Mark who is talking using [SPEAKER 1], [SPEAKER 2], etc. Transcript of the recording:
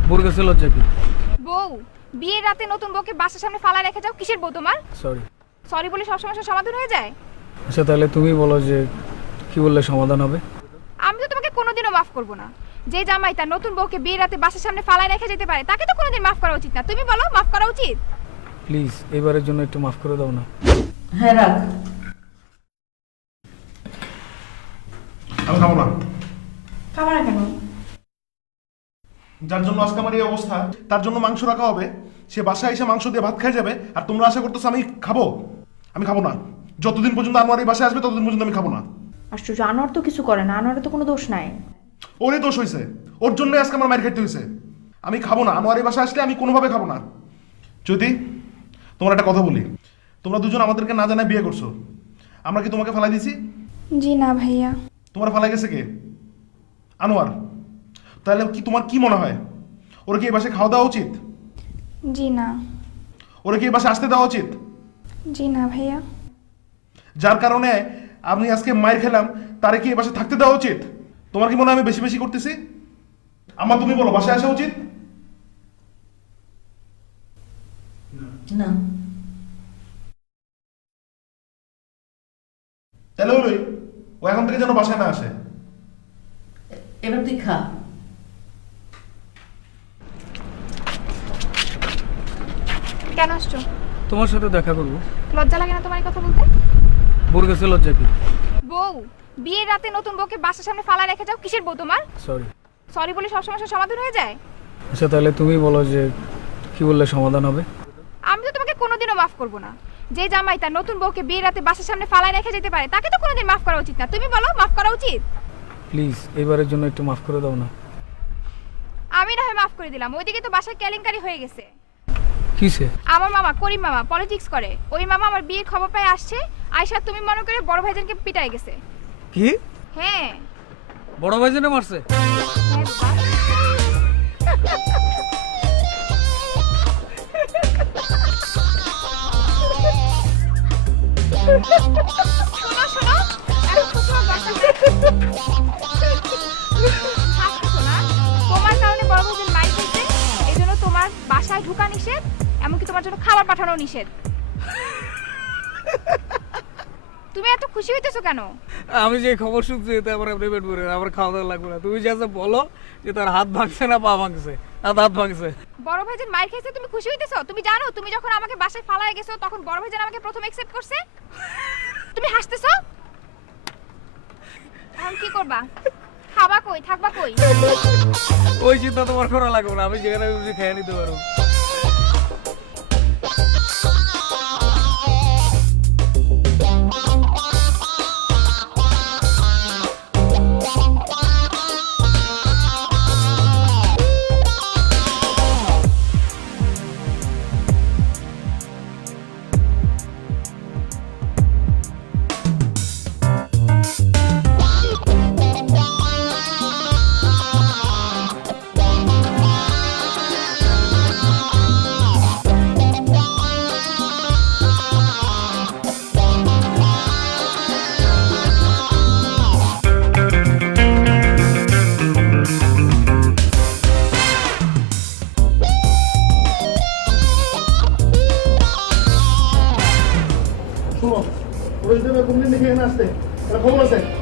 [SPEAKER 1] বুড়ো লজ্জা কি?
[SPEAKER 2] বউ, বিয়ের রাতে নতুন বউকে বাসার সামনে ফালা রেখে যাও, কিসের বউ তোমার?
[SPEAKER 1] সরি।
[SPEAKER 2] সরি বলে সব সমস্যার সমাধান হয়ে যায়?
[SPEAKER 1] আচ্ছা তাহলে তুমি বলো যে কি বললে সমাধান হবে?
[SPEAKER 2] আমি তো তোমাকে কোনোদিনও মাফ করব না। যে জামাই তার নতুন বউকে বিয়ের রাতে বাসার সামনে ফালায় রেখে যেতে পারে তাকে তো কোনোদিন মাফ করা উচিত না। তুমি বলো, মাফ করা উচিত?
[SPEAKER 1] প্লিজ এবারের জন্য একটু মাফ করে দাও না।
[SPEAKER 3] হ্যাঁ রাখ।
[SPEAKER 4] আমি খাবো না।
[SPEAKER 3] খাবার না কেন?
[SPEAKER 4] যার জন্য আজকে আমার এই অবস্থা, তার জন্য মাংস রাখা হবে। সে বাসায় এসে মাংস দিয়ে ভাত খেয়ে যাবে, আর তোমরা আশা করতেছো আমি খাবো? আমি খাবো না। যতদিন পর্যন্ত আনোয়ার এই বাসায় আসবে ততদিন পর্যন্ত আমি খাবো না।
[SPEAKER 3] আশ্চর্য, আনোয়ার তো কিছু করে না, আনোয়ারের তো কোনো দোষ নাই।
[SPEAKER 4] ওরই দোষ হয়েছে, ওর জন্য আজকে আমার মায়ের খেতে হয়েছে। আমি খাবো না, আনোয়ার এই বাসায় আসলে আমি কোনোভাবে খাবো না। যদি তোমার একটা কথা বলি, তোমরা দুজন আমাদেরকে না জানায় বিয়ে করছো, আমরা কি তোমাকে ফালাই দিছি?
[SPEAKER 2] জি না ভাইয়া।
[SPEAKER 4] তোমার ফালাই গেছে কে? আনোয়ার। তাহলে কি তোমার কি মনে হয়, ওরা কি এই বাসায় খাওয়া দেওয়া উচিত?
[SPEAKER 2] জি না।
[SPEAKER 4] ওরা কি এই বাসায় আসতে দেওয়া উচিত?
[SPEAKER 2] জি না ভাইয়া।
[SPEAKER 4] যার কারণে আমি আজকে মায়ের খেলাম, তারে কি এই বাসায় থাকতে দেওয়া উচিত? তোমার কি মনে হয় আমি বেশি বেশি করতেছি? আমার তুমি বলো, বাসায় আসা উচিত?
[SPEAKER 3] না।
[SPEAKER 4] তাহলে হলোই, ও এখন থেকে যেন বাসায় না আসে।
[SPEAKER 3] এবার তুই খা।
[SPEAKER 2] কেন আসছো?
[SPEAKER 1] তোমার সাথে দেখা করবো।
[SPEAKER 2] লজ্জা লাগে না তোমার এই কথা বলতে?
[SPEAKER 1] বুড়ো লজ্জা কি?
[SPEAKER 2] বউ, বিয়ের রাতে নতুন বউকে বাসার সামনে ফালায় রেখে যাও, কিসের বউ তোমার?
[SPEAKER 1] সরি।
[SPEAKER 2] সরি বলে সব সমস্যার সমাধান হয়ে যায়?
[SPEAKER 1] আচ্ছা তাহলে তুমি বলো যে কি বললে সমাধান হবে?
[SPEAKER 2] আমি তো তোমাকে কোনোদিনও মাফ করব না। যে জামাই তার নতুন বউকে বিয়ের রাতে বাসার সামনে ফালায় রেখে যেতে পারে তাকে তো কোনোদিন মাফ করা উচিত না। তুমি বলো, মাফ করা উচিত?
[SPEAKER 1] প্লিজ এবারের জন্য একটু মাফ করে দাও না।
[SPEAKER 2] আমি না হয় মাফ করে দিলাম, ওইদিকে তো বাসায় কেলেঙ্কারি হয়ে গেছে।
[SPEAKER 1] কিসে?
[SPEAKER 2] আমার মামা করিম মামা পলিটিক্স করে, ওই মামা আমার বিয়ের খবর পেয়ে আসছে। আয়শা তুমি মনে করে বড় ভাইজানকে পিটাই গেছে।
[SPEAKER 1] কি?
[SPEAKER 2] হ্যাঁ।
[SPEAKER 1] বড় ভাইজানে মারছে?
[SPEAKER 2] হ্যাঁ বাবা। শোনো শোনো, এখন শ্বশুর বাসায় হাসছো না? তোমার কারণে বড় ভাইজান মাইর খেয়েছে, এই জন্য তোমার বাসায় ঢোকা নিষেধ, এমনকি তোমার জন্য খাবার পাঠানো নিষেধ। তুমি এত খুশি হইতেছো কেন?
[SPEAKER 1] আমি যে খবর শুনছি এতে আমার পেমেন্ট করে আমার খাওয়া দাওয়া লাগবে না। তুমি যে বলো যে তার হাত ভাঙছে না পা ভাঙছে, হাত ভাঙছে।
[SPEAKER 2] বড় ভাইজান মাইর খেয়েছে, তুমি খুশি হইতেছো? তুমি জানো তুমি যখন আমাকে বাসায় ফালায় গেছো তখন বড় ভাইজান আমাকে প্রথম অ্যাকসেপ্ট করছে। তুমি হাসতেছো? এখন কি করবা? খাবা কই, থাকবা কই?
[SPEAKER 1] ওই চিন্তা তোমার করা লাগবে না, আমি যেখানে খুশি খেয়ে নিতে পারবো।
[SPEAKER 4] শোনো, ওই হিসেবে কোনদিন দেখে এখানে আসতে, খবর আছে।